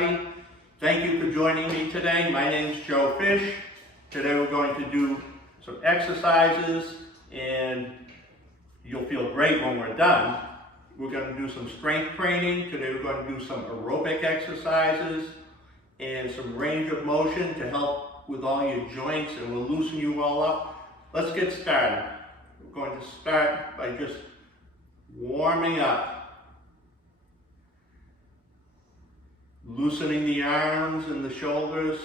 everybody. Thank you for joining me today. My name is Joe Fish. Today we're going to do some exercises and you'll feel great when we're done. We're going to do some strength training. Today we're going to do some aerobic exercises and some range of motion to help with all your joints, and we'll loosen you all up. Let's get started. We're going to start by just warming up. Loosening the arms and the shoulders.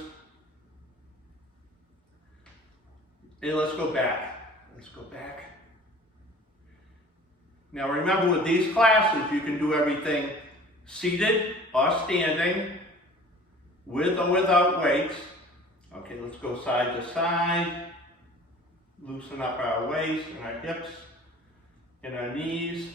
Hey, let's go back. Let's go back. Now remember, with these classes, you can do everything seated or standing, with or without weights. Okay, let's go side to side. Loosen up our waist and our hips and our knees.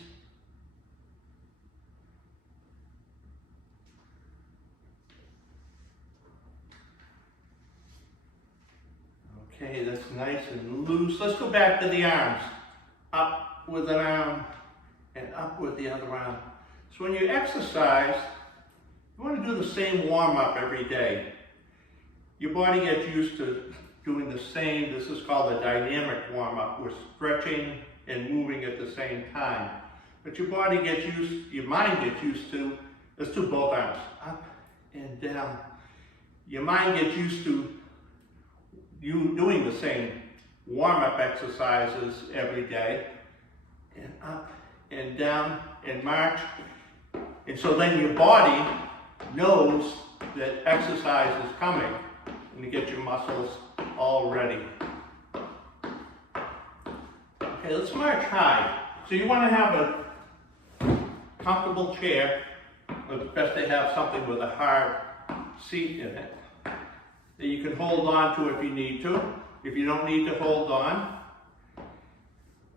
Okay, that's nice and loose. Let's go back to the arms. Up with an arm and up with the other arm. So when you exercise, you want to do the same warm-up every day. Your body gets used to doing the same. This is called a dynamic warm-up. We're stretching and moving at the same time. But your body gets used, your mind gets used to, let's do both arms, up and down. Your mind gets used to you doing the same warm-up exercises every day, and up and down and march. And so then your body knows that exercise is coming and you get your muscles all ready. Okay, let's march high. So you want to have a comfortable chair. It's best to have something with a hard seat in it that you can hold on to if you need to. If you don't need to hold on,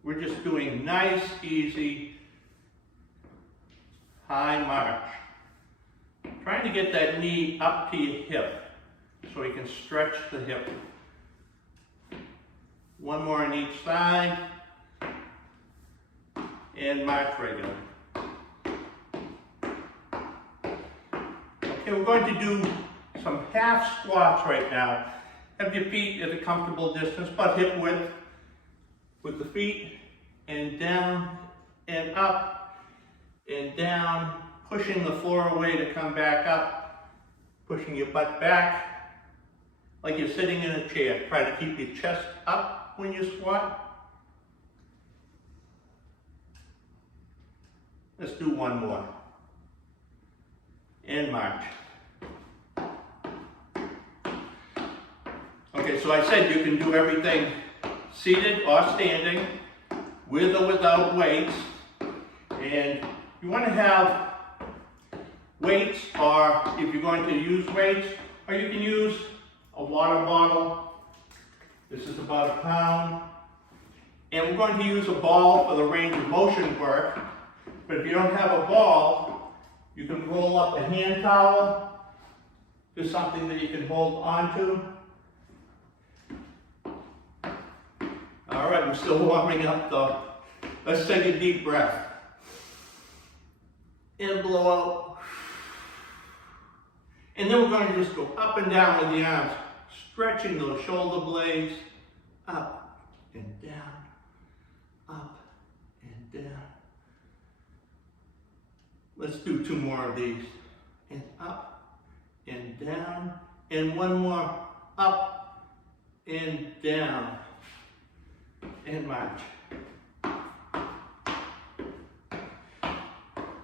we're just doing nice, easy, high march. Trying to get that knee up to your hip so you can stretch the hip. One more on each side, and march regular. Okay, we're going to do some half squats right now. Have your feet at a comfortable distance, but hip width with the feet, and down and up and down, pushing the floor away to come back up, pushing your butt back like you're sitting in a chair. Try to keep your chest up when you squat. Let's do one more. And march. Okay, so I said you can do everything seated or standing, with or without weights. And you want to have weights, or if you're going to use weights, or you can use a water bottle. This is about 1 pound. And we're going to use a ball for the range of motion work. But if you don't have a ball, you can roll up a hand towel to something that you can hold onto. All right, we're still warming up though. Let's take a deep breath. And blow out. And then we're going to just go up and down with the arms, stretching those shoulder blades, up and down, up and down. Let's do 2 more of these. And up and down, and one more, up and down. And march.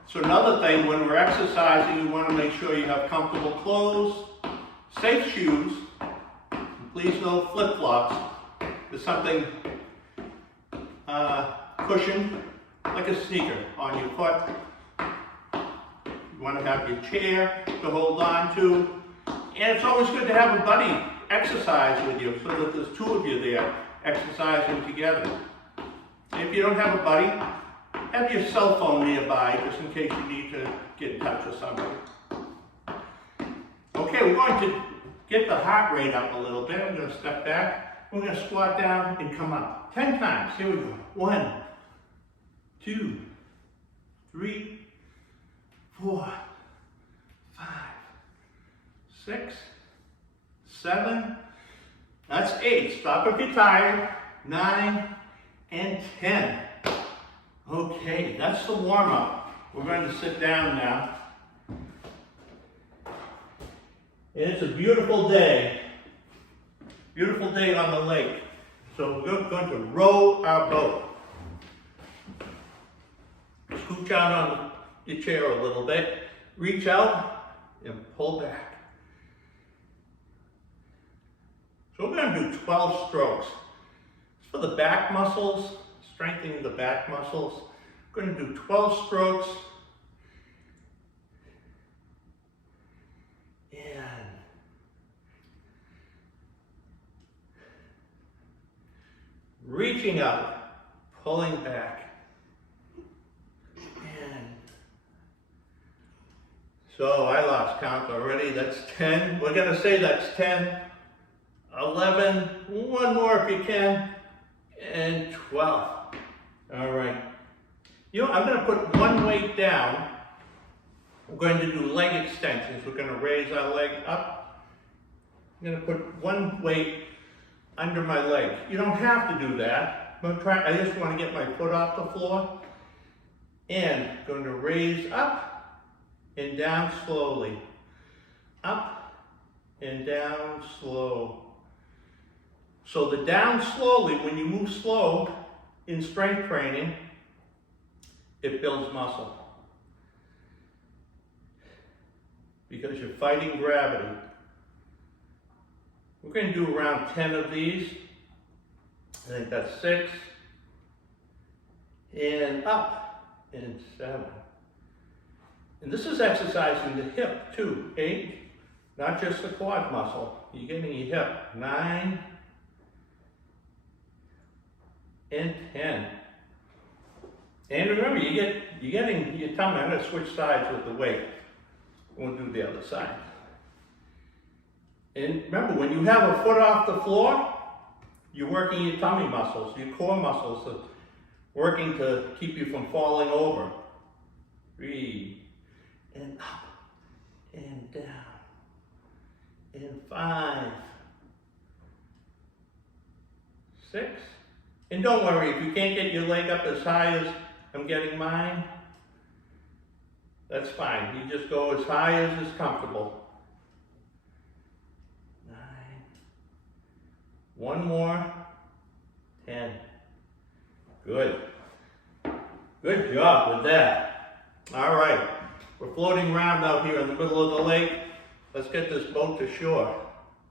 So another thing, when we're exercising, you want to make sure you have comfortable clothes, safe shoes, and please no flip-flops. There's something cushioned, like a sneaker, on your foot. You want to have your chair to hold on to. And it's always good to have a buddy exercise with you so that there's 2 of you there exercising together. If you don't have a buddy, have your cell phone nearby just in case you need to get in touch with somebody. Okay, we're going to get the heart rate up a little bit. I'm going to step back. We're going to squat down and come up 10 times. Here we go. 1, 2, 3, 4, 5, 6, 7, that's 8. Stop if you're tired. 9 and 10. Okay, that's the warm-up. We're going to sit down now. It's a beautiful day. Beautiful day on the lake. So we're going to row our boat. Scooch out on your chair a little bit. Reach out and pull back. So we're going to do 12 strokes. It's for the back muscles, strengthening the back muscles. We're going to do 12 strokes. And reaching out, pulling back. And so I lost count already. That's 10. We're going to say that's 10. 11, one more if you can, and 12. All right. You know, I'm going to put one weight down. We're going to do leg extensions. We're going to raise our leg up. I'm going to put one weight under my leg. You don't have to do that. I just want to get my foot off the floor. And going to raise up and down slowly. Up and down slow. So the down slowly, when you move slow in strength training, it builds muscle. Because you're fighting gravity. We're going to do around 10 of these. I think that's 6. And up and 7. And this is exercising the hip too. 8. Not just the quad muscle. You're getting your hip. 9. And 10. And remember, you're getting your tummy. I'm going to switch sides with the weight. We'll do the other side. And remember, when you have a foot off the floor, you're working your tummy muscles, your core muscles, working to keep you from falling over. 3, and up, and down, and 5, 6. And don't worry, if you can't get your leg up as high as I'm getting mine, that's fine. You just go as high as is comfortable. 9. One more. 10. Good. Good job with that. All right. We're floating around out here in the middle of the lake. Let's get this boat to shore.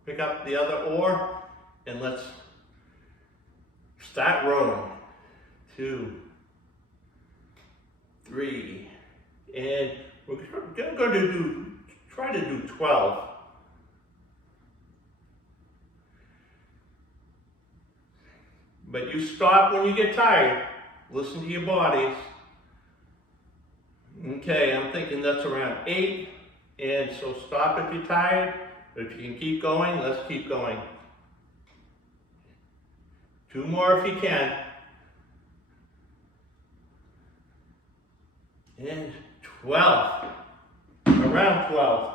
Pick up the other oar and let's start rowing. 2, 3, and we're going to try to do 12. But you stop when you get tired. Listen to your bodies. Okay, I'm thinking that's around 8. And so stop if you're tired. If you can keep going, let's keep going. 2 more if you can. And 12. Around 12.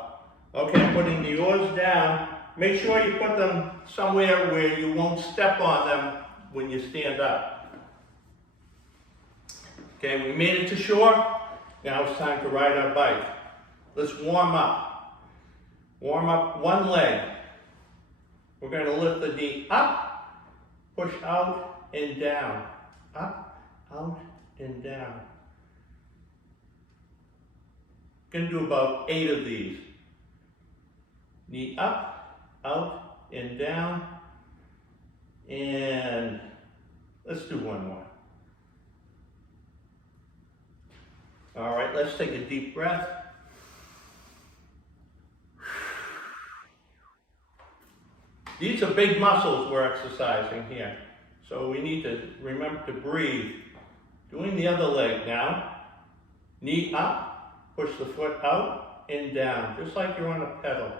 Okay, I'm putting the oars down. Make sure you put them somewhere where you won't step on them when you stand up. Okay, we made it to shore. Now it's time to ride our bike. Let's warm up. Warm up one leg. We're going to lift the knee up, push out and down. Up, out, and down. Going to do about 8 of these. Knee up, out, and down. And let's do one more. All right, let's take a deep breath. These are big muscles we're exercising here. So we need to remember to breathe. Doing the other leg now. Knee up, push the foot out and down, just like you're on a pedal.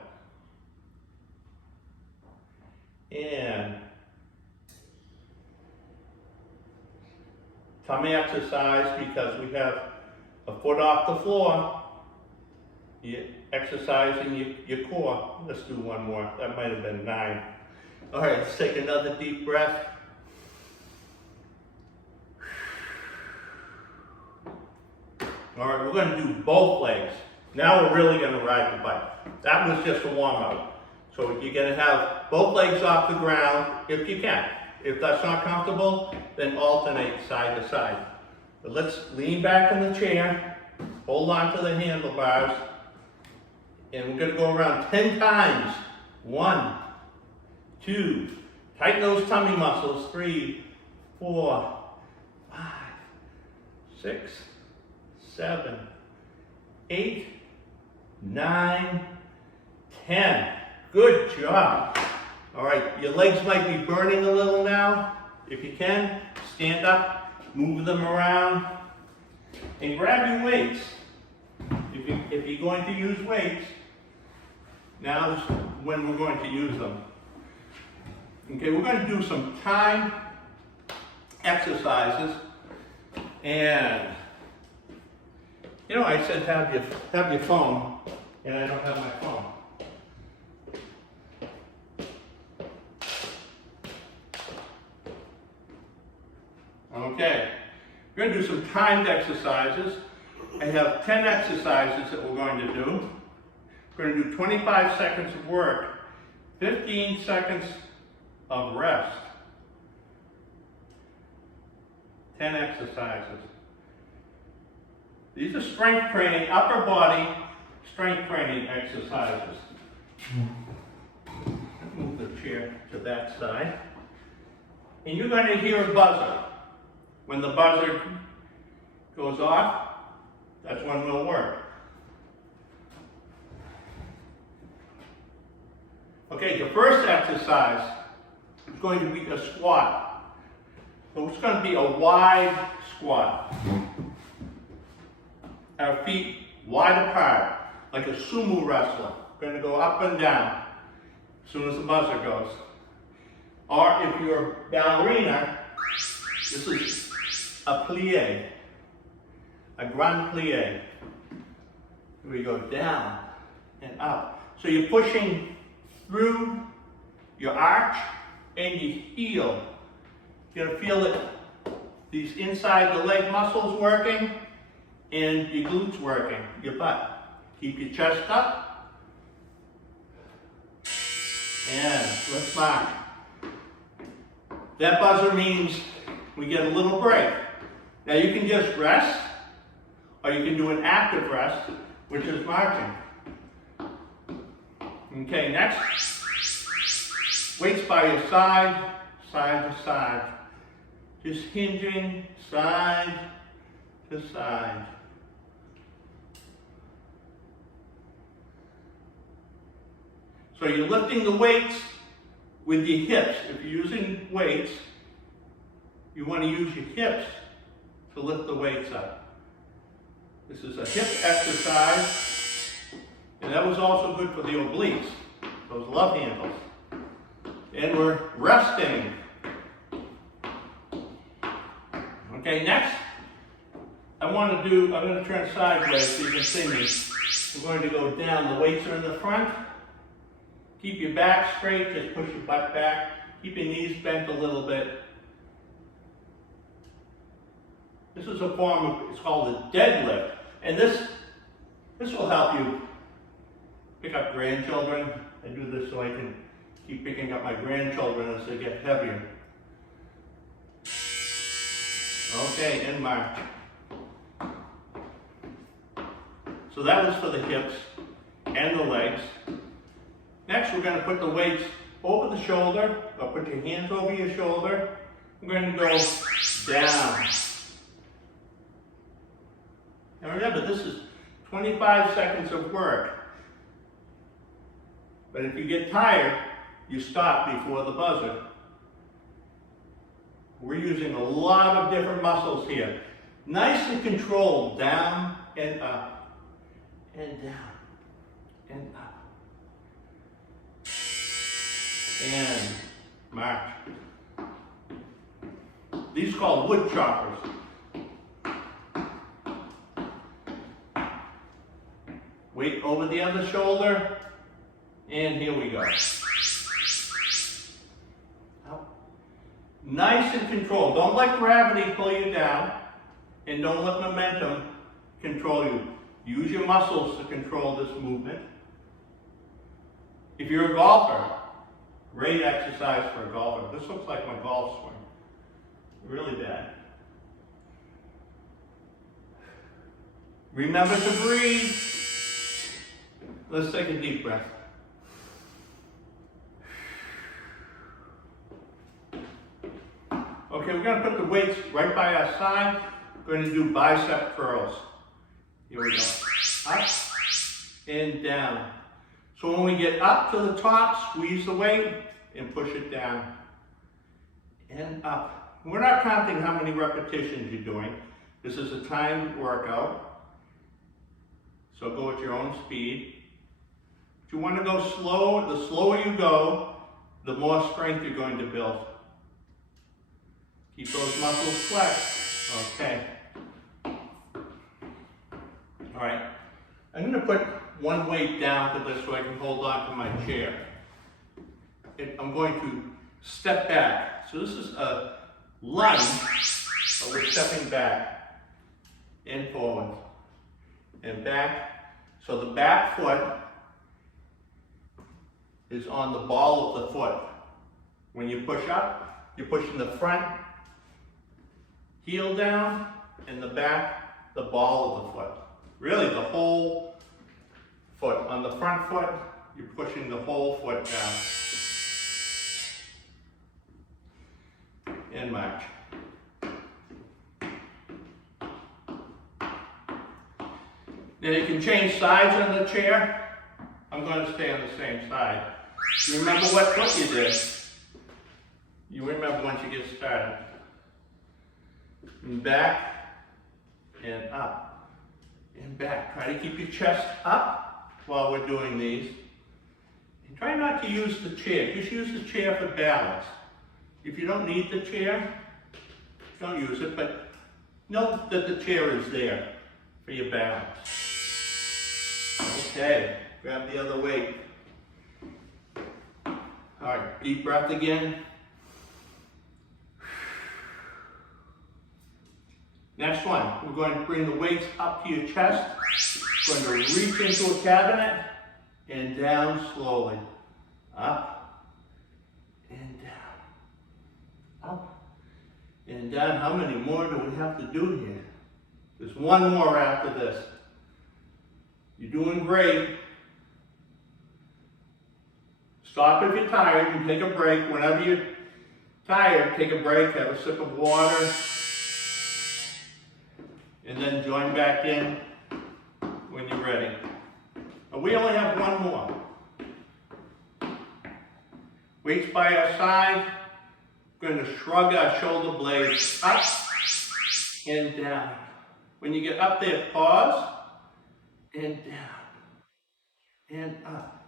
And tummy exercise because we have a foot off the floor You're exercising your core. Let's do one more. That might have been 9. All right, let's take another deep breath. All right, we're going to do both legs. Now we're really going to ride the bike. That was just a warm-up. So you're going to have both legs off the ground if you can. If that's not comfortable, then alternate side to side. But let's lean back in the chair, hold on to the handlebars, and we're going to go around 10 times. 1, 2, tighten those tummy muscles. 3, 4, 5, 6, 7, 8, 9, 10. Good job. All right, your legs might be burning a little now. If you can, stand up, move them around, and grab your weights. If you're going to use weights, now's when we're going to use them. Okay, we're going to do some time exercises, and you know, I said have your phone, and I don't have my phone. Okay, we're going to do some timed exercises. I have 10 exercises that we're going to do. We're going to do 25 seconds of work, 15 seconds of rest. 10 exercises. These are strength training, upper body strength training exercises. Move the chair to that side. And you're going to hear a buzzer. When the buzzer goes off, that's when we'll work. Okay, the first exercise is going to be a squat. So it's going to be a wide squat. Our feet wide apart, like a sumo wrestler. We're going to go up and down as soon as the buzzer goes. Or if you're a ballerina, this is a plie, a grand plie. We go down and up. So you're pushing through your arch and your heel. You're going to feel it, these inside the leg muscles working and your glutes working, your butt. Keep your chest up. And let's march. That buzzer means we get a little break. Now you can just rest, or you can do an active rest, which is marching. Okay, next. Weights by your side, side to side. Just hinging side to side. So you're lifting the weights with your hips. If you're using weights, you want to use your hips to lift the weights up. This is a hip exercise, and that was also good for the obliques, those love handles. And we're resting. Okay, next, I'm going to turn sideways so you can see me. We're going to go down. The weights are in the front. Keep your back straight, just push your butt back. Keep your knees bent a little bit. This is a form of, it's called a deadlift. And this will help you pick up grandchildren. I do this so I can keep picking up my grandchildren as they get heavier. Okay, and march. So that was for the hips and the legs. Next, we're going to put the weights over the shoulder, or put your hands over your shoulder. We're going to go down. Now remember, this is 25 seconds of work. But if you get tired, you stop before the buzzer. We're using a lot of different muscles here. Nice and controlled, down and up, and down and up. And march. These are called wood choppers. Weight over the other shoulder. And here we go. Up. Nice and controlled. Don't let gravity pull you down. And don't let momentum control you. Use your muscles to control this movement. If you're a golfer, great exercise for a golfer. This looks like my golf swing. Really bad. Remember to breathe. Let's take a deep breath. Okay, we're going to put the weights right by our side. We're going to do bicep curls. Here we go. Up and down. So when we get up to the top, squeeze the weight and push it down. And up. We're not counting how many repetitions you're doing. This is a timed workout. So go at your own speed. If you want to go slow, the slower you go, the more strength you're going to build. Keep those muscles flexed. Okay. All right. I'm going to put one weight down for this so I can hold on to my chair. I'm going to step back. So this is a lunge, but we're stepping back and forward and back. So the back foot is on the ball of the foot. When you push up, you're pushing the front heel down and the back, the ball of the foot. Really the whole foot. On the front foot, you're pushing the whole foot down. And march. Now you can change sides on the chair. I'm going to stay on the same side. You remember what foot you did. You remember once you get started. And back and up and back. Try to keep your chest up while we're doing these. And try not to use the chair. Just use the chair for balance. If you don't need the chair, don't use it, but know that the chair is there for your balance. Okay, grab the other weight. All right, deep breath again. Next one, we're going to bring the weights up to your chest. We're going to reach into a cabinet and down slowly. Up and down. Up and down. How many more do we have to do here? There's one more after this. You're doing great. Stop if you're tired and take a break. Whenever you're tired, take a break, have a sip of water, and then join back in when you're ready. But we only have one more. Weights by our side. We're going to shrug our shoulder blades up and down. When you get up there, pause and down and up.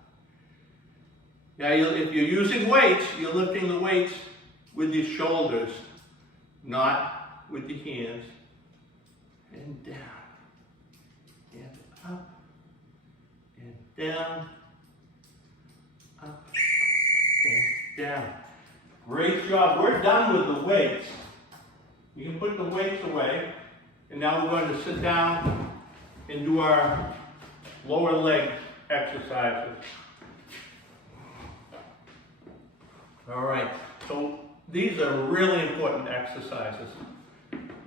Now, if you're using weights, you're lifting the weights with your shoulders, not with your hands. And down, and up, and down, up, and down. Great job. We're done with the weights. You can put the weights away, and now we're going to sit down and do our lower leg exercises. All right, so these are really important exercises.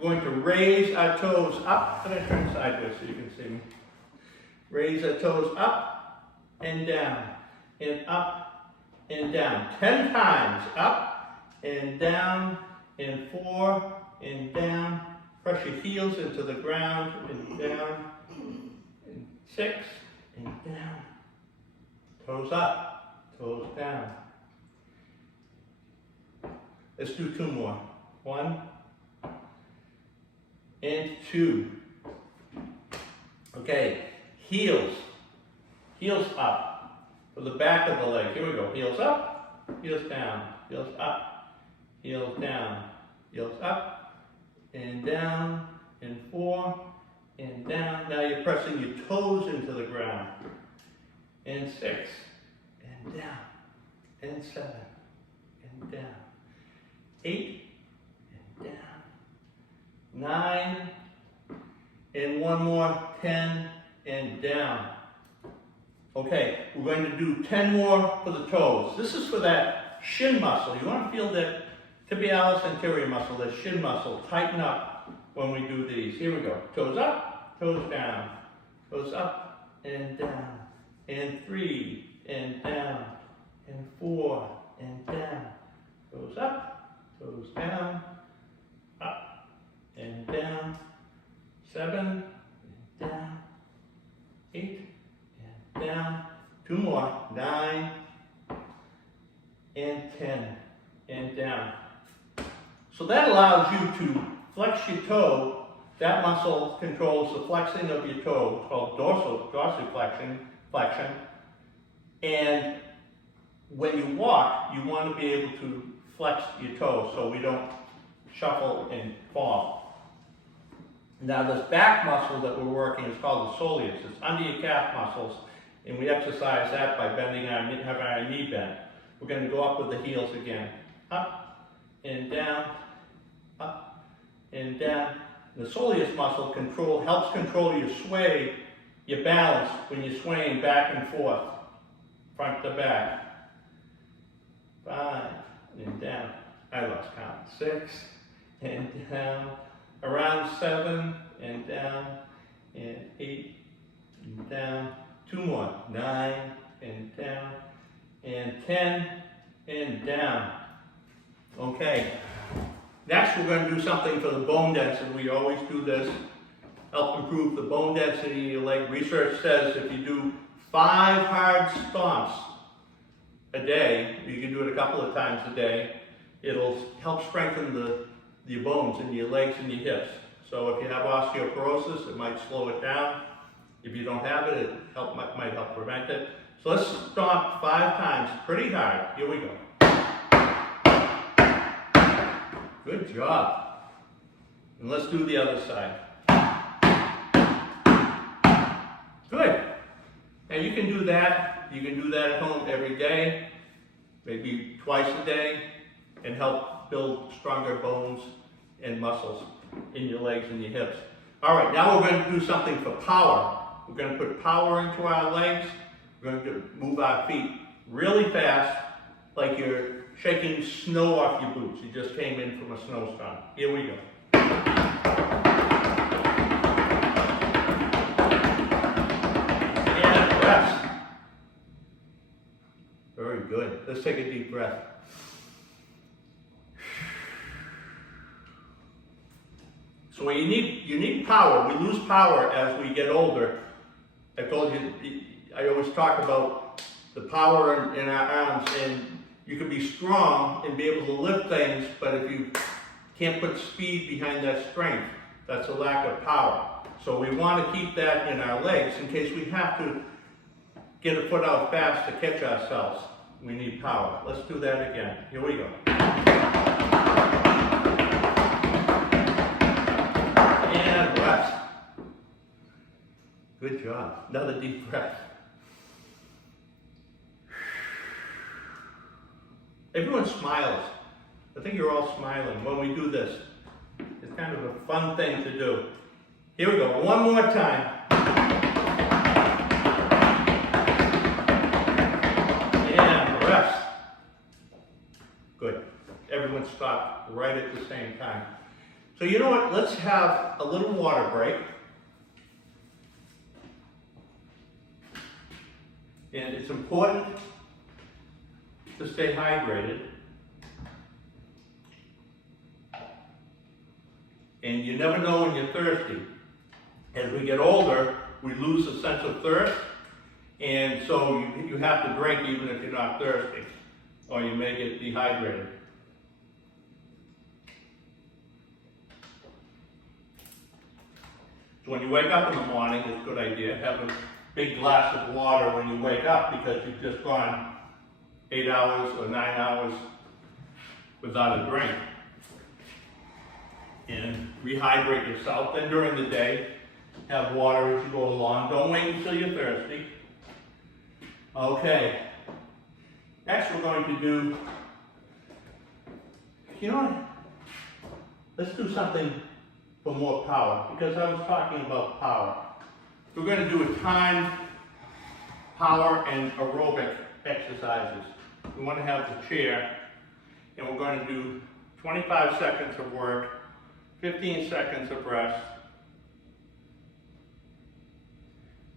We're going to raise our toes up. I'm going to turn sideways so you can see me. Raise our toes up and down, and up and down. 10 times. Up and down, and 4 and down. Press your heels into the ground, and down, and 6 and down. Toes up, toes down. Let's do 2 more. 1 and 2. Okay, heels. Heels up. For the back of the leg. Here we go. Heels up, heels down, heels up, heels down, heels up, and down, and 4, and down. Now you're pressing your toes into the ground. And 6, and down, and 7, and down. 8, and down. 9, and one more, 10, and down. Okay, we're going to do 10 more for the toes. This is for that shin muscle. You want to feel that tibialis anterior muscle, that shin muscle, tighten up when we do these. Here we go. Toes up, toes down, toes up and down, and 3, and down, and 4, and down. Toes up, toes down, up, and down. 7, and down. 8, and down. 2 more. 9, and 10, and down. So that allows you to flex your toe. That muscle controls the flexing of your toe, called dorsiflexion. And when you walk, you want to be able to flex your toes so we don't shuffle and fall. Now this back muscle that we're working is called the soleus. It's under your calf muscles, and we exercise that by bending having our knee bent. We're going to go up with the heels again. Up and down, up and down. The soleus muscle helps control your sway, your balance when you're swaying back and forth, front to back. 5 and down. I lost count. 6 and down. Around 7 and down. And 8 and down. 2 more. 9 and down. And 10 and down. Okay. Next we're going to do something for the bone density. We always do this. Help improve the bone density in your leg. Research says if you do 5 hard stomps a day, you can do it a couple of times a day, it'll help strengthen your bones in your legs and your hips. So if you have osteoporosis, it might slow it down. If you don't have it, might help prevent it. So let's stomp 5 times pretty hard. Here we go. Good job. And let's do the other side. Good. Now you can do that. You can do that at home every day, maybe twice a day, and help build stronger bones and muscles in your legs and your hips. All right, now we're going to do something for power. We're going to put power into our legs. We're going to move our feet really fast, like you're shaking snow off your boots. You just came in from a snowstorm. Here we go. And rest. Very good. Let's take a deep breath. So when you need power. We lose power as we get older. I told you, I always talk about the power in our arms, and you can be strong and be able to lift things, but if you can't put speed behind that strength, that's a lack of power. So we want to keep that in our legs in case we have to get a foot out fast to catch ourselves. We need power. Let's do that again. Here we go. And rest. Good job. Another deep breath. Everyone smiles. I think you're all smiling when we do this. It's kind of a fun thing to do. Here we go. One more time. And rest. Good. Everyone stop right at the same time. So you know what? Let's have a little water break. And it's important to stay hydrated. And you never know when you're thirsty. As we get older, we lose a sense of thirst, and so you have to drink even if you're not thirsty, or you may get dehydrated. So when you wake up in the morning, it's a good idea to have a big glass of water when you wake up, because you've just gone 8 hours or 9 hours without a drink. And rehydrate yourself. Then during the day, Have water as you go along. Don't wait until you're thirsty. Okay. Next we're going to do, you know what? Let's do something for more power, because I was talking about power. We're going to do a timed power and aerobic exercises. We want to have the chair, and we're going to do 25 seconds of work, 15 seconds of rest.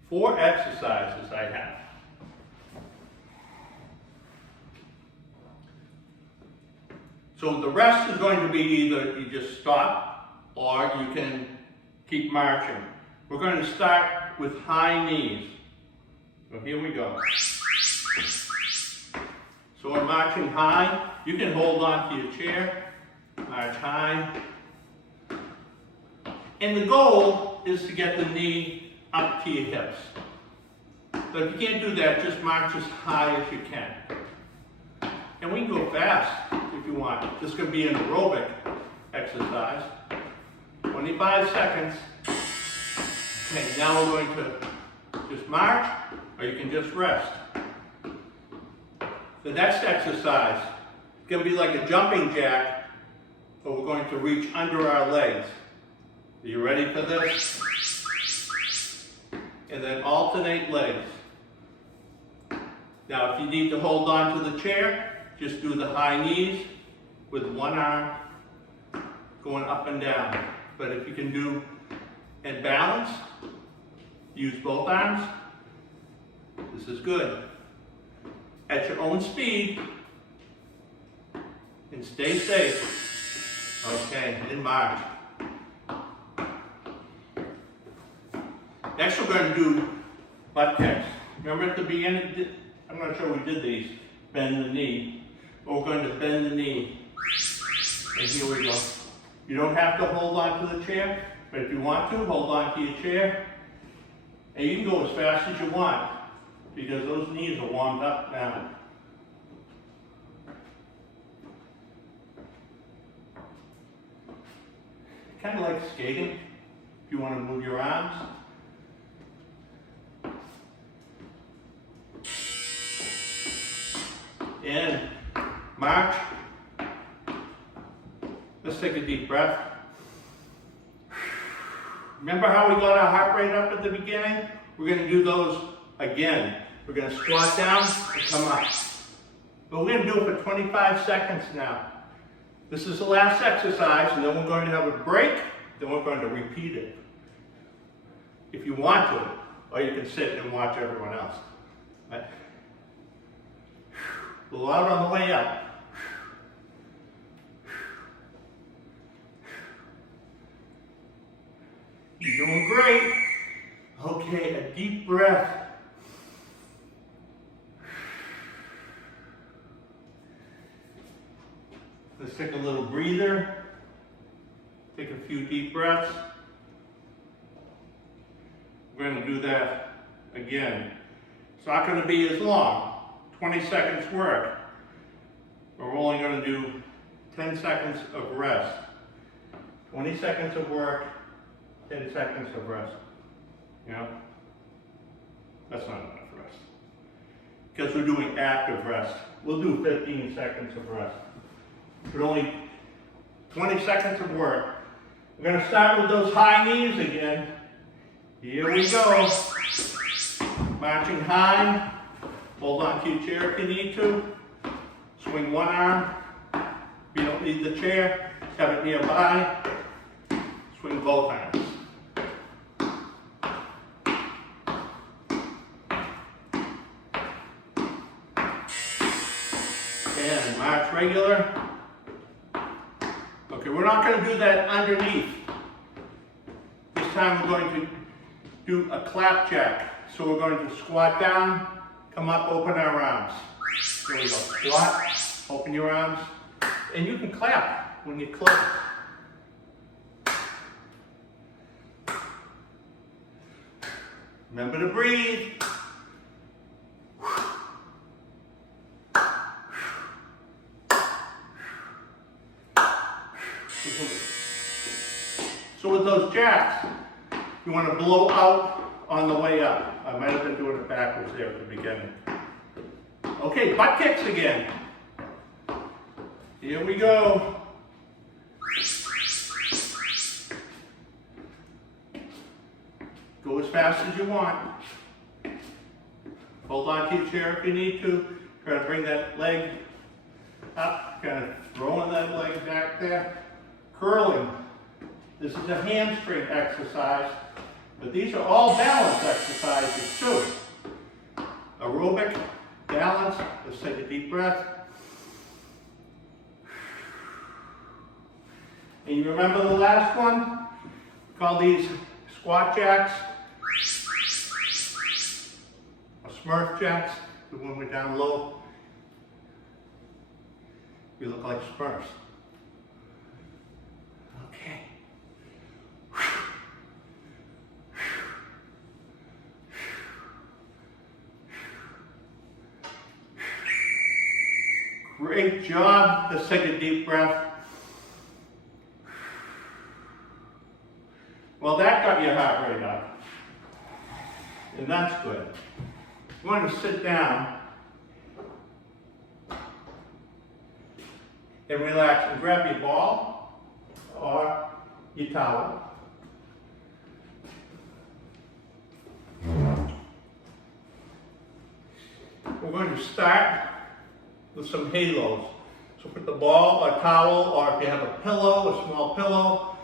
4 exercises I have. So the rest is going to be either you just stop or you can keep marching. We're going to start with high knees. So here we go. So we're marching high. You can hold on to your chair, march high. And the goal is to get the knee up to your hips. But if you can't do that, just march as high as you can. And we can go fast if you want. This is going to be an aerobic exercise. 25 seconds. Okay, now we're going to just march, or you can just rest. The next exercise is going to be like a jumping jack, but we're going to reach under our legs. Are you ready for this? And then alternate legs. Now if you need to hold on to the chair, just do the high knees with one arm going up and down. But if you can do and balance, use both arms. This is good. At your own speed, and stay safe. Okay, and march. Next we're going to do butt kicks. Remember at the beginning, I'm not sure we did these, bend the knee. But we're going to bend the knee. And here we go. You don't have to hold on to the chair, but if you want to, hold on to your chair. And you can go as fast as you want, because those knees are warmed up now. Kind of like skating, if you want to move your arms. And march. Let's take a deep breath. Remember how we got our heart rate up at the beginning? We're going to do those again. We're going to squat down and come up. But we're going to do it for 25 seconds now. This is the last exercise, and then we're going to have a break, then we're going to repeat it. If you want to, or you can sit and watch everyone else. Right? Blow out on the way up. You're doing great. Okay, a deep breath. Let's take a little breather. Take a few deep breaths. We're going to do that again. It's not going to be as long. 20 seconds work. But we're only going to do 10 seconds of rest. 20 seconds of work, 10 seconds of rest. You know? That's not enough rest. Because we're doing active rest. We'll do 15 seconds of rest. But only 20 seconds of work. We're going to start with those high knees again. Here we go. Marching high. Hold on to your chair if you need to. Swing one arm. If you don't need the chair, have it nearby. Swing both arms. And march regular. Okay, we're not going to do that underneath. This time we're going to do a clap jack. So we're going to squat down, come up, open our arms. There we go. Squat, open your arms, and you can clap when you close. Remember to breathe. So with those jacks, You want to blow out on the way up. I might have been doing it backwards there at the beginning. Okay, butt kicks again. Here we go. Go as fast as you want. Hold on to your chair if you need to. Try to bring that leg up, kind of throwing that leg back there. Curling. This is a hamstring exercise, but these are all balance exercises too. Aerobic, balance. Let's take a deep breath. And you remember the last one? We call these squat jacks. Or Smurf jacks, when we're down low. We look like Smurfs. Okay. Great job. Let's take a deep breath. Well, that got your heart rate up. And that's good. You want to sit down and relax and grab your ball or your towel. We're going to start with some halos. So put the ball or towel, or if you have a pillow, a small pillow,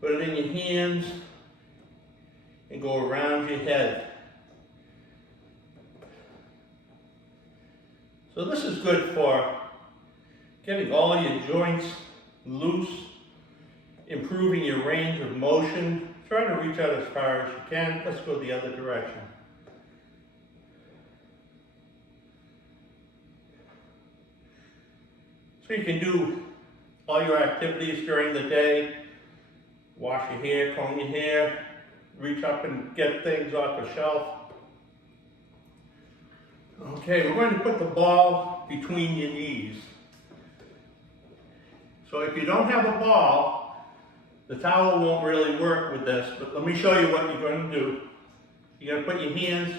put it in your hands and go around your head. So this is good for getting all your joints loose, improving your range of motion. Try to reach out as far as you can. Let's go the other direction. So you can do all your activities during the day. Wash your hair, comb your hair, reach up and get things off the shelf. Okay, we're going to put the ball between your knees. So if you don't have a ball, the towel won't really work with this, but let me show you what you're going to do. You're going to put your hands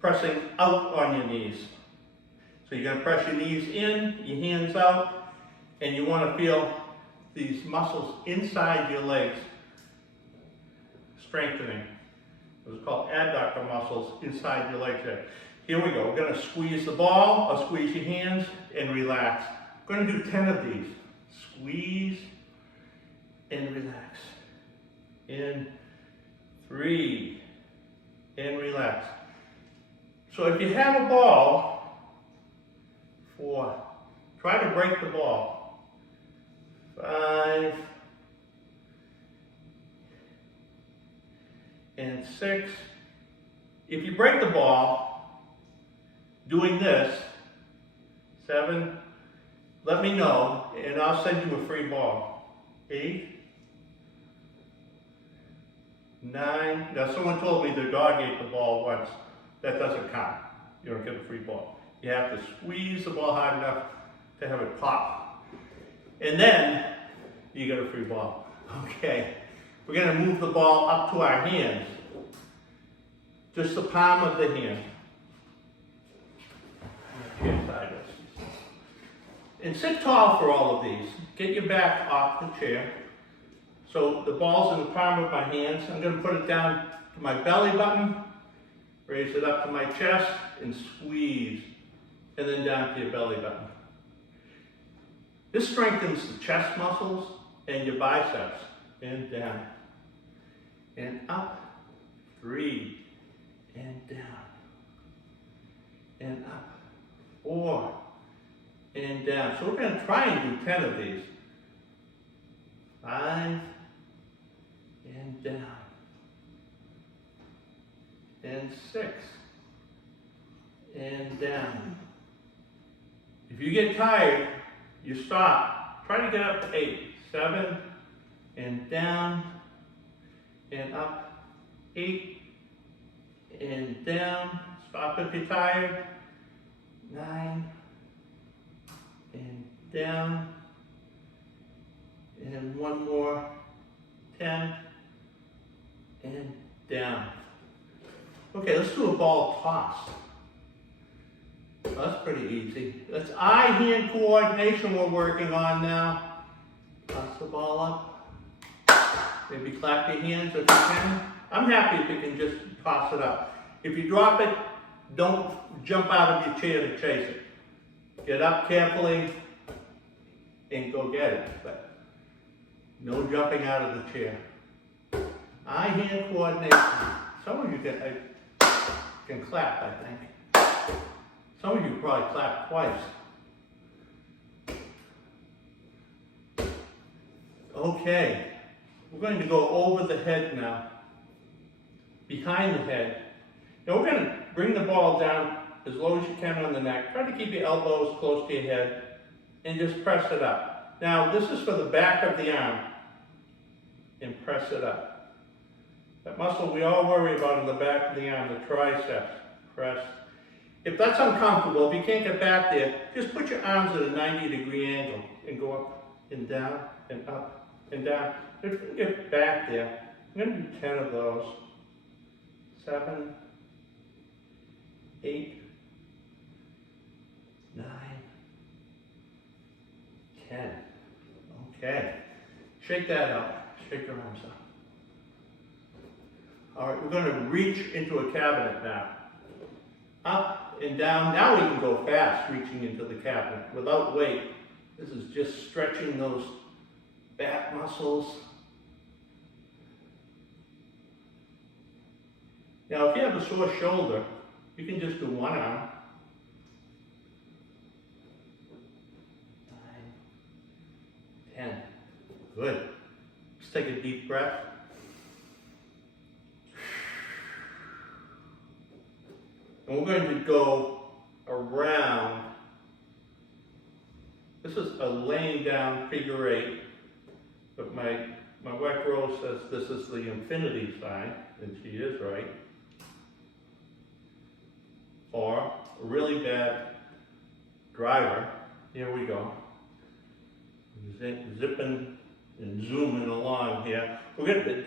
pressing out on your knees. So you're going to press your knees in, your hands out, and you want to feel these muscles inside your legs strengthening. It's called adductor muscles inside your legs there. Here we go. We're going to squeeze the ball or squeeze your hands and relax. We're going to do 10 of these. Squeeze and relax. In 3 and relax. So if you have a ball, 4. Try to break the ball. 5 and 6. If you break the ball doing this, 7, let me know and I'll send you a free ball. 8, 9. Now someone told me their dog ate the ball once. That doesn't count. You don't get a free ball. You have to squeeze the ball hard enough to have it pop. And then you get a free ball. Okay. We're going to move the ball up to our hands. Just the palm of the hand. And sit tall for all of these. Get your back off the chair. So the ball's in the palm of my hands. I'm going to put it down to my belly button. Raise it up to my chest and squeeze. And then down to your belly button. This strengthens the chest muscles and your biceps. And down. And up. 3. And down. And up. 4. And down. So we're going to try and do 10 of these. 5. And down. And 6. And down. If you get tired, you stop. Try to get up to 8. 7. And down. And up. 8. And down. Stop if you're tired. 9. And down. And one more. 10, and down. Okay, let's do a ball toss. That's pretty easy. That's eye-hand coordination we're working on now. Toss the ball up. Maybe clap your hands if you can. I'm happy if you can just toss it up. If you drop it, don't jump out of your chair to chase it. Get up carefully and go get it. But no jumping out of the chair. Eye-hand coordination. Some of you can clap, I think. Some of you probably clap twice. Okay, we're going to go over the head now, behind the head. Now we're going to bring the ball down as low as you can on the neck. Try to keep your elbows close to your head and just press it up. Now this is for the back of the arm, and press it up. That muscle we all worry about in the back of the arm, the triceps, press. If that's uncomfortable, if you can't get back there, just put your arms at a 90-degree angle and go up and down and up and down. If you can get back there, I'm going to do 10 of those. 7, 8, 9, 10. Okay. Shake that out. Shake your arms out. All right, we're going to reach into a cabinet now. Up and down. Now we can go fast reaching into the cabinet without weight. This is just stretching those back muscles. Now if you have a sore shoulder, you can just do one arm. 9, 10. Good. Let's take a deep breath. And we're going to go around. This is a laying down figure 8, but my wife Rose says this is the infinity sign, and she is right. Or a really bad driver. Here we go. Zipping and zooming along here.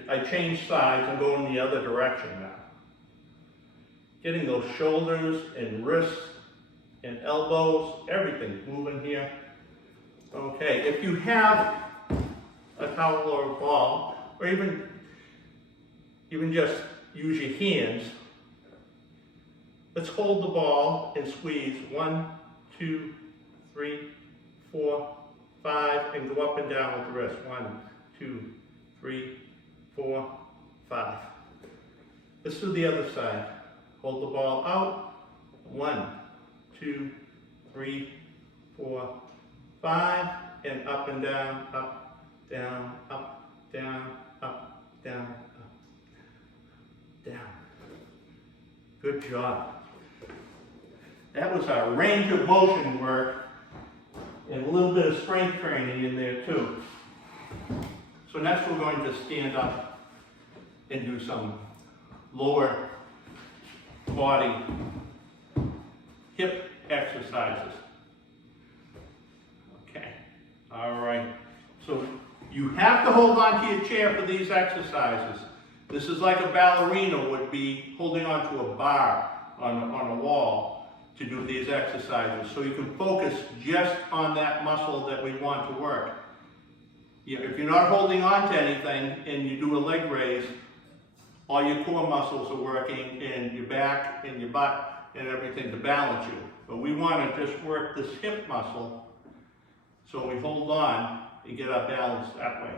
I changed sides and go in the other direction now. Getting those shoulders and wrists and elbows, everything moving here. Okay, if you have a towel or a ball, or even just use your hands, let's hold the ball and squeeze 1, 2, 3, 4, 5, and go up and down with the wrist. 1, 2, 3, 4, 5. Let's do the other side. Hold the ball out. 1, 2, 3, 4, 5, and up and down, up, down, up, down, up, down, up, down. Good job. That was our range of motion work and a little bit of strength training in there too. So next we're going to stand up and do some lower body hip exercises. Okay, all right. So you have to hold on to your chair for these exercises. This is like a ballerina would be holding onto a bar on a wall to do these exercises. So you can focus just on that muscle that we want to work. If you're not holding on to anything and you do a leg raise, all your core muscles are working and your back and your butt and everything to balance you. But we want to just work this hip muscle so we hold on and get our balance that way.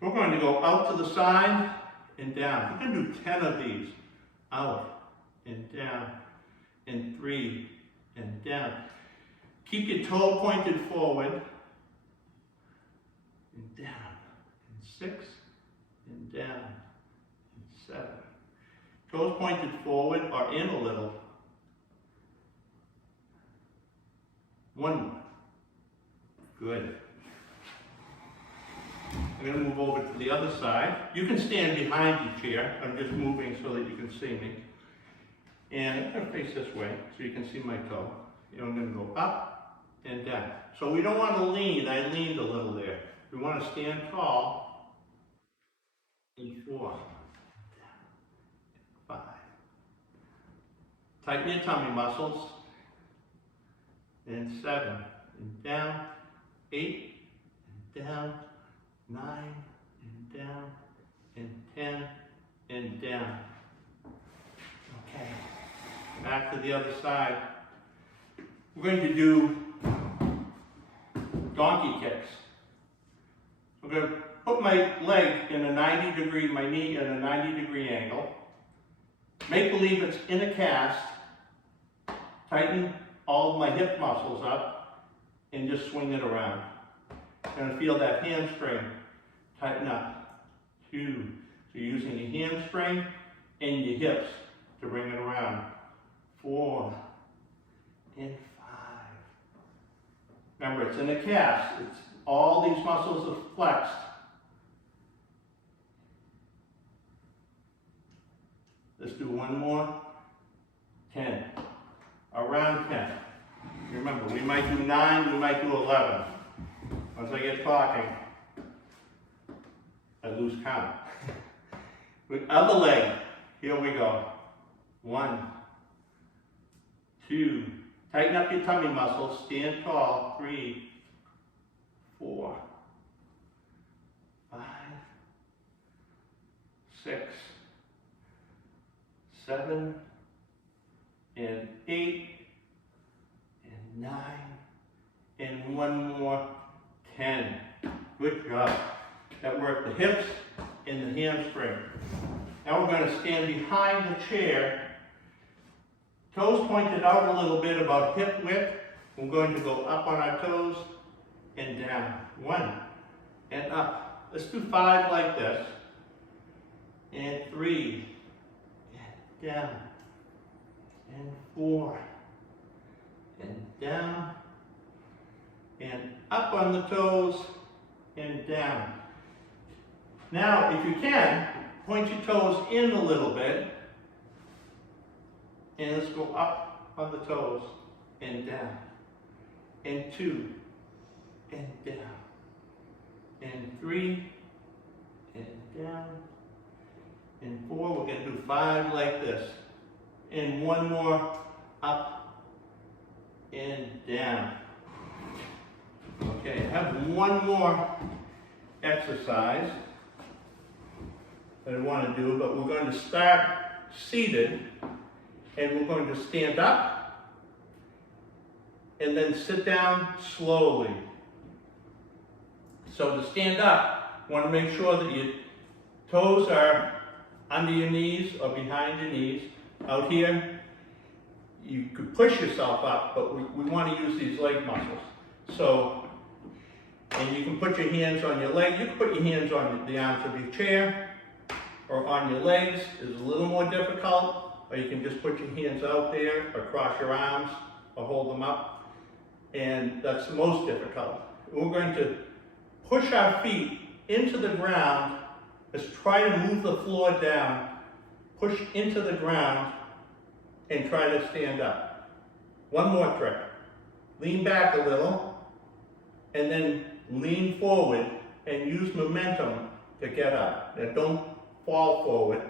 We're going to go out to the side and down. We're going to do 10 of these. Out and down and 3 and down. Keep your toe pointed forward and down and 6 and down and 7. Toes pointed forward or in a little. 1 more. Good. I'm going to move over to the other side. You can stand behind your chair. I'm just moving so that you can see me. And I'm going to face this way so you can see my toe. I'm going to go up and down. So we don't want to lean. I leaned a little there. We want to stand tall and 4, 5. Tighten your tummy muscles. And 7, and down, 8, and down, 9, and down, and 10, and down. Okay, back to the other side. We're going to do donkey kicks. I'm going to put my leg in a 90 degree, my knee in a 90 degree angle. Make believe it's in a cast. Tighten all of my hip muscles up and just swing it around. You're going to feel that hamstring tighten up. 2. So you're using your hamstring and your hips to bring it around. 4 and 5. Remember, it's in a cast. It's all these muscles are flexed. Let's do one more. 10. Around 10. Remember, we might do 9, we might do 11. Once I get talking, I lose count. With other leg, here we go. 1, 2, tighten up your tummy muscles, stand tall. 3, 4, 5, 6, 7, and 8, and 9, and one more, 10. Good job. That worked the hips and the hamstring. Now we're going to stand behind the chair. Toes pointed out a little bit about hip width. We're going to go up on our toes and down. 1 and up. Let's do 5 like this. And 3 and down. And 4 and down and up on the toes and down. Now, if you can, point your toes in a little bit and let's go up on the toes and down. And 2 and down. And 3 and down. And 4, we're going to do 5 like this. And one more, up and down. Okay, I have one more exercise that I want to do, but we're going to start seated, and we're going to stand up, and then sit down slowly. So to stand up, you want to make sure that your toes are under your knees or behind your knees. Out here, you could push yourself up, but we want to use these leg muscles. So, and you can put your hands on your leg. You can put your hands on the arms of your chair or on your legs. It's a little more difficult, or you can just put your hands out there across your arms or hold them up. And that's the most difficult. We're going to push our feet into the ground. Let's try to move the floor down. Push into the ground and try to stand up. One more trick. Lean back a little and then lean forward and use momentum to get up. Now don't fall forward.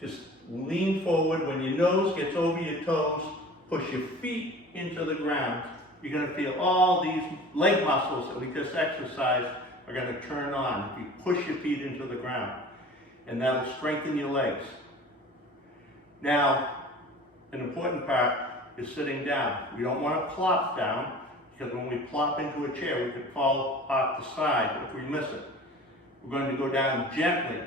Just lean forward. When your nose gets over your toes, push your feet into the ground. You're going to feel all these leg muscles that we just exercised are going to turn on if you push your feet into the ground. And that'll strengthen your legs. Now, an important part is sitting down. We don't want to plop down, because when we plop into a chair, we could fall off the side if we miss it. We're going to go down gently.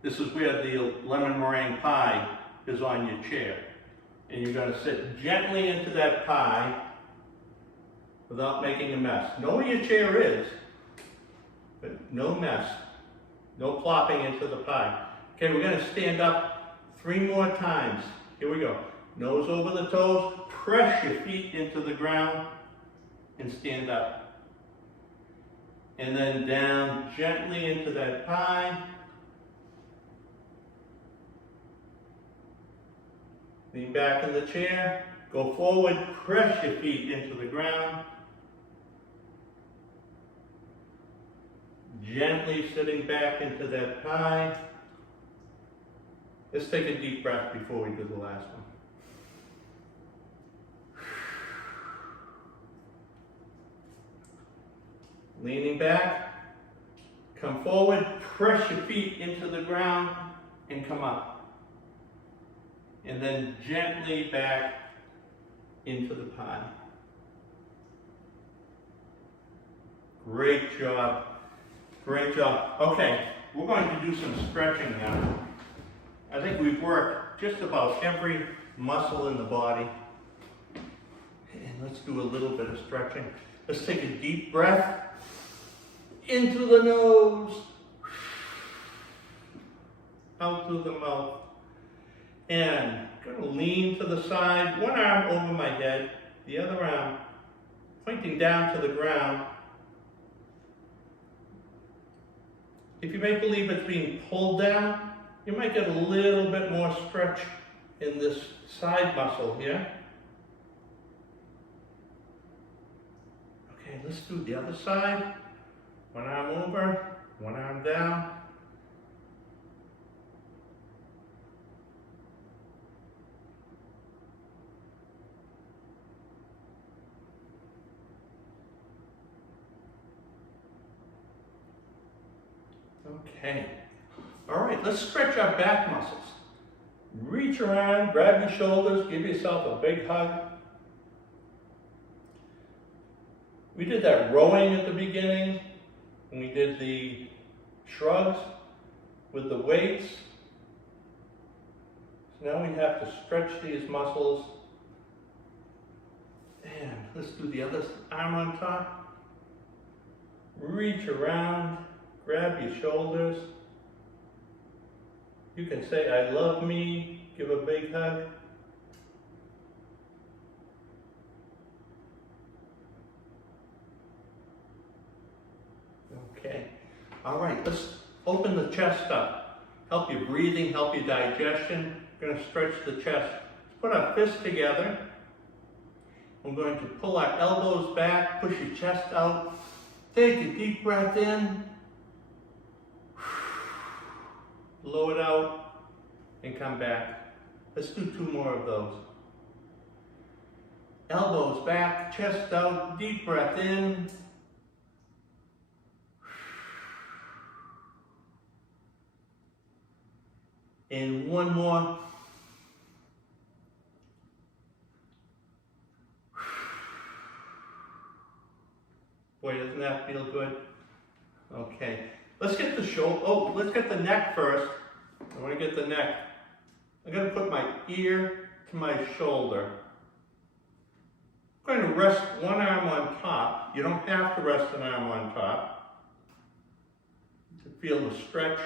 This is where the lemon meringue pie is on your chair. And you're going to sit gently into that pie without making a mess. Know where your chair is, but no mess. No plopping into the pie. Okay, we're going to stand up 3 more times. Here we go. Nose over the toes. Press your feet into the ground and stand up. And then down gently into that pie. Lean back in the chair. Go forward. Press your feet into the ground. Gently sitting back into that pie. Let's take a deep breath before we do the last one. Leaning back, come forward, press your feet into the ground, and come up. And then gently back into the pie. Great job. Great job. Okay, we're going to do some stretching now. I think we've worked just about every muscle in the body. And let's do a little bit of stretching. Let's take a deep breath into the nose, out through the mouth. And going to lean to the side, one arm over my head, the other arm pointing down to the ground. If you make believe it's being pulled down, you might get a little bit more stretch in this side muscle here. Okay, let's do the other side. One arm over, one arm down. Okay. All right, let's stretch our back muscles. Reach around, grab your shoulders, give yourself a big hug. We did that rowing at the beginning, and we did the shrugs with the weights. So now we have to stretch these muscles. And let's do the other arm on top. Reach around, grab your shoulders. You can say, I love me, give a big hug. Okay. All right, let's open the chest up. Help your breathing, help your digestion. We're going to stretch the chest. Let's put our fists together. We're going to pull our elbows back, push your chest out. Take a deep breath in. Blow it out and come back. Let's do 2 more of those. Elbows back, chest out, deep breath in. And 1 more. Boy, doesn't that feel good? Okay. Let's get the shoulder. Oh, let's get the neck first. I want to get the neck. I'm going to put my ear to my shoulder. I'm going to rest one arm on top. You don't have to rest an arm on top. To feel the stretch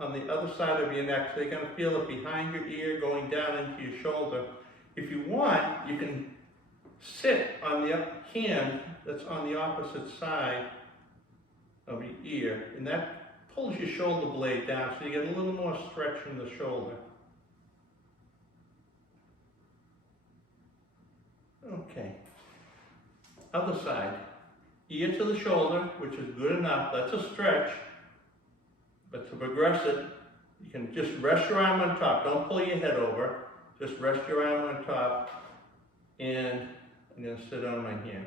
on the other side of your neck. So you're going to feel it behind your ear going down into your shoulder. If you want, you can sit on the hand that's on the opposite side of your ear, and that pulls your shoulder blade down so you get a little more stretch in the shoulder. Okay. Other side. Ear to the shoulder, which is good enough. That's a stretch. But to progress it, you can just rest your arm on top. Don't pull your head over. Just rest your arm on top. And I'm going to sit on my hand.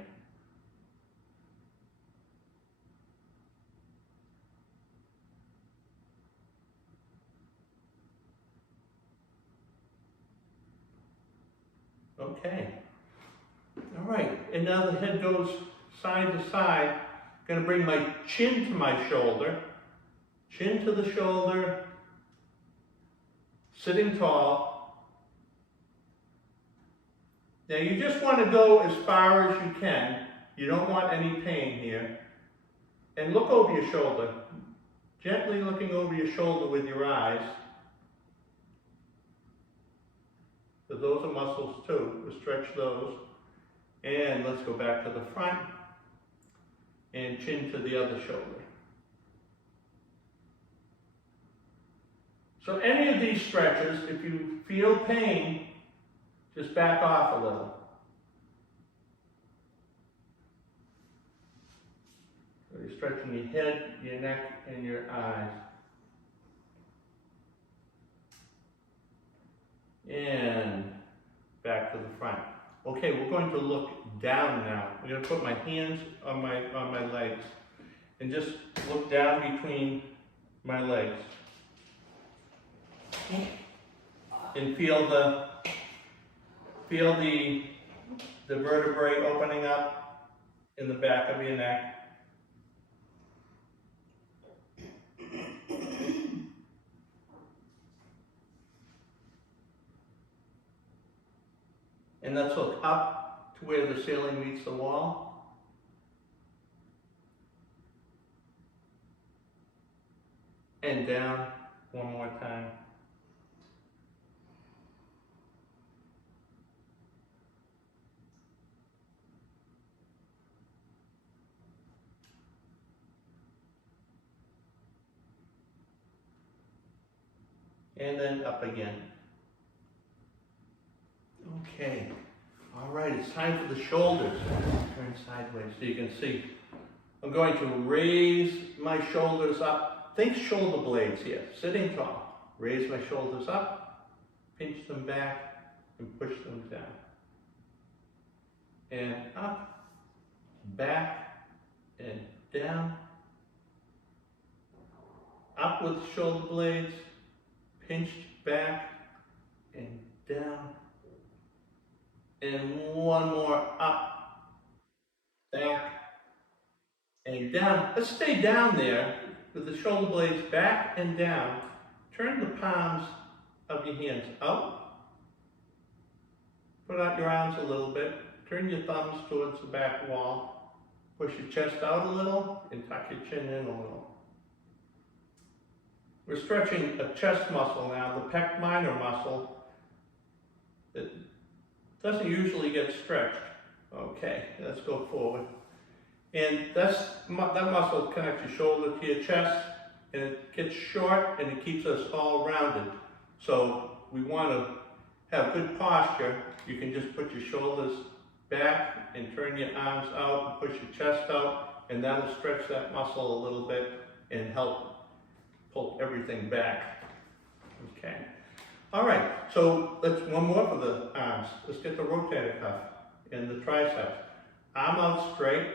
Okay. All right. And now the head goes side to side. I'm going to bring my chin to my shoulder. Chin to the shoulder. Sitting tall. Now you just want to go as far as you can. You don't want any pain here. And look over your shoulder. Gently looking over your shoulder with your eyes. So those are muscles too. We'll stretch those. And let's go back to the front. And chin to the other shoulder. So any of these stretches, if you feel pain, just back off a little. So We're stretching your head, your neck, and your eyes. And back to the front. Okay, we're going to look down now. I'm going to put my hands on my legs and just look down between my legs. And feel the vertebrae opening up in the back of your neck. And let's look up to where the ceiling meets the wall. And down one more time. And then up again. Okay, all right, it's time for the shoulders. Turn sideways so you can see. I'm going to raise my shoulders up. Think shoulder blades here, sitting tall. Raise my shoulders up, pinch them back, and push them down. And up, back, and down. Up with shoulder blades, pinched back, and down. And one more up, back, and down. Let's stay down there with the shoulder blades back and down. Turn the palms of your hands out. Put out your arms a little bit. Turn your thumbs towards the back wall. Push your chest out a little and tuck your chin in a little. We're stretching a chest muscle now, the pec minor muscle. It doesn't usually get stretched. Okay, let's go forward. And that muscle connects your shoulder to your chest, and it gets short and it keeps us all rounded. So we want to have good posture. You can just put your shoulders back and turn your arms out and push your chest out, and that'll stretch that muscle a little bit and help pull everything back. Okay. All right, so let's one more for the arms. Let's get the rotator cuff and the triceps. Arm out straight.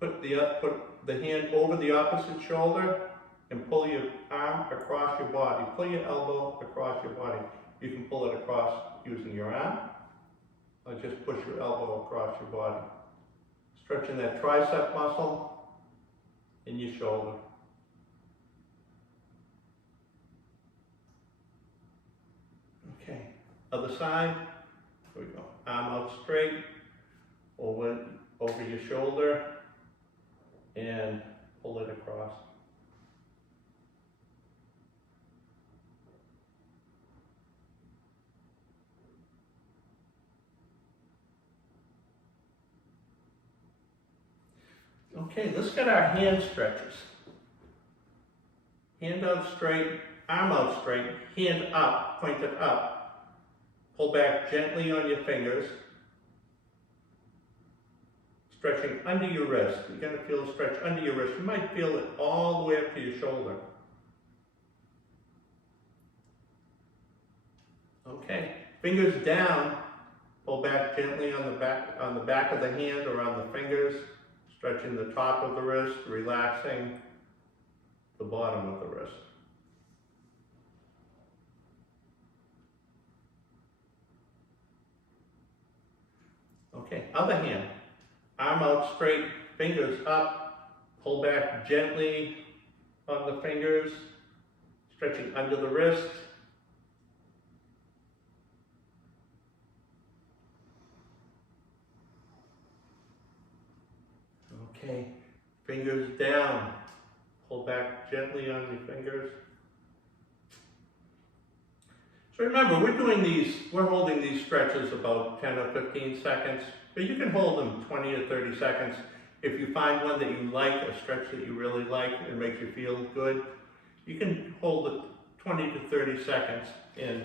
Put the hand over the opposite shoulder and pull your arm across your body. Pull your elbow across your body. You can pull it across using your arm, or just push your elbow across your body. Stretching that tricep muscle in your shoulder. Okay, other side. Here we go. Arm out straight, over your shoulder, and pull it across. Okay, let's get our hand stretches. Hand out straight, arm out straight, hand up, pointed up. Pull back gently on your fingers. Stretching under your wrist. You're going to feel a stretch under your wrist. You might feel it all the way up to your shoulder. Okay, fingers down. Pull back gently on the back of the hand or on the fingers. Stretching the top of the wrist, relaxing the bottom of the wrist. Okay, other hand. Arm out straight, fingers up, pull back gently on the fingers, stretching under the wrist. Okay, fingers down, pull back gently on your fingers. So remember, we're holding these stretches about 10 or 15 seconds, but you can hold them 20 to 30 seconds. If you find one that you like, a stretch that you really like and makes you feel good, you can hold it 20 to 30 seconds and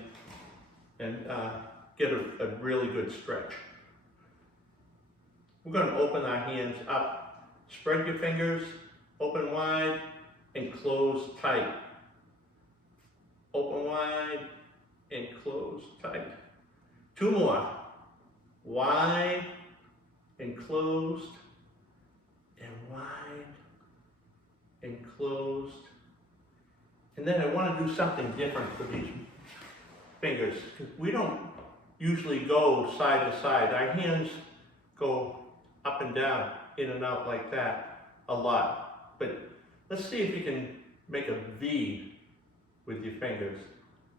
get a really good stretch. We're going to open our hands up Spread your fingers, open wide, and close tight. Open wide and close tight. 2 more. Wide and closed, and wide and closed. And then I want to do something different for these fingers. We don't usually go side to side. Our hands go up and down, in and out like that a lot. But let's see if you can make a V with your fingers.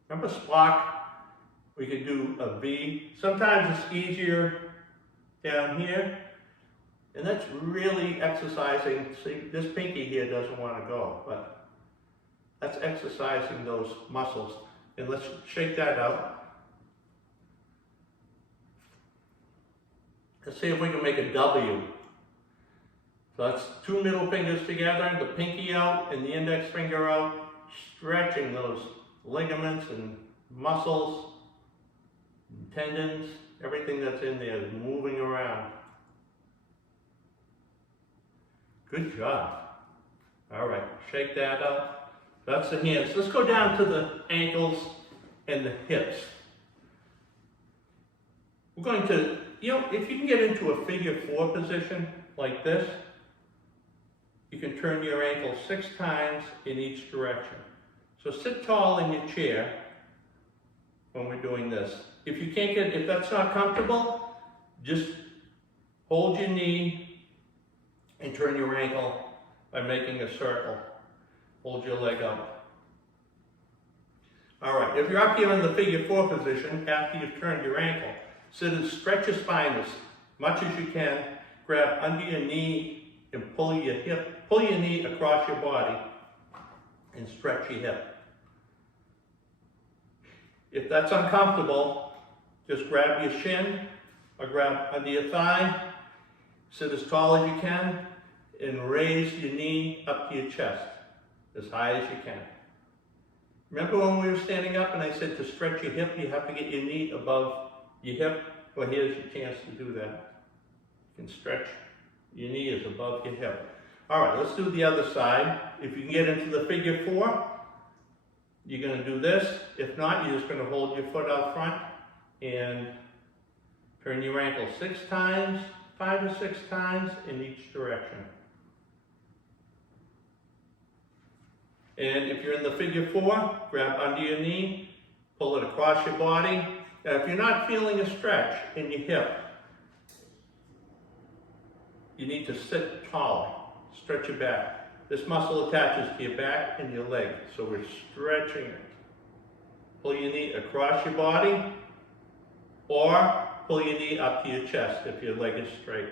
Remember Spock? We could do a V. Sometimes it's easier down here. And that's really exercising. See, this pinky here doesn't want to go, but that's exercising those muscles. And let's shake that out. Let's see if we can make a W. So that's 2 middle fingers together, the pinky out and the index finger out, stretching those ligaments and muscles, and tendons, everything that's in there is moving around. Good job. All right, shake that up. That's the hands. Let's go down to the ankles and the hips. We're going to, if you can get into a figure 4 position like this, you can turn your ankle 6 times in each direction. So sit tall in your chair when we're doing this. If that's not comfortable, just hold your knee and turn your ankle by making a circle. Hold your leg up. All right, if you're up here in the figure 4 position, after you've turned your ankle, sit and stretch your spine as much as you can. Grab under your knee and pull your knee across your body and stretch your hip. If that's uncomfortable, just grab your shin or grab under your thigh, sit as tall as you can, and raise your knee up to your chest as high as you can. Remember when we were standing up and I said to stretch your hip, you have to get your knee above your hip? Well, here's your chance to do that. You can stretch your knee is above your hip. All right, let's do the other side. If you can get into the figure 4, you're going to do this. If not, you're just going to hold your foot out front and turn your ankle 6 times, 5 or 6 times in each direction. And if you're in the figure 4, grab under your knee, pull it across your body. Now, if you're not feeling a stretch in your hip, you need to sit taller. Stretch your back. This muscle attaches to your back and your leg, so we're stretching it. Pull your knee across your body, or pull your knee up to your chest if your leg is straight.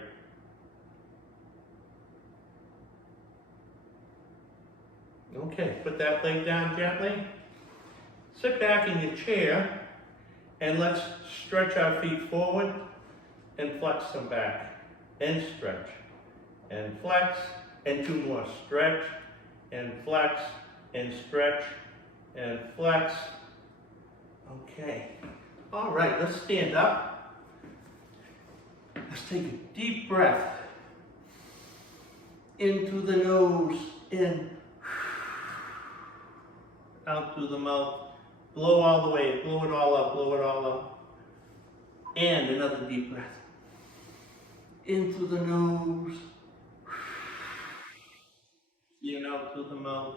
Okay, put that leg down gently. Sit back in your chair, and let's stretch our feet forward and flex them back. And stretch, and flex, and 2 more. Stretch, and flex, and stretch, and flex. Okay. All right, let's stand up. Let's take a deep breath. In through the nose, in. Out through the mouth. Blow all the way, blow it all up, blow it all up. And another deep breath. In through the nose, in out through the mouth.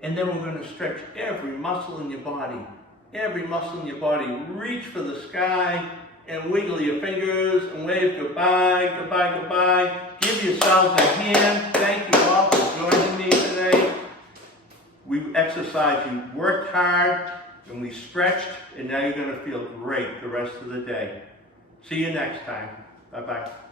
And then we're going to stretch every muscle in your body. Every muscle in your body. Reach for the sky and wiggle your fingers and wave goodbye, goodbye, goodbye. Give yourselves a hand. Thank you all for joining me today. We exercised, you worked hard, and we stretched, and now you're going to feel great the rest of the day. See you next time. Bye-bye.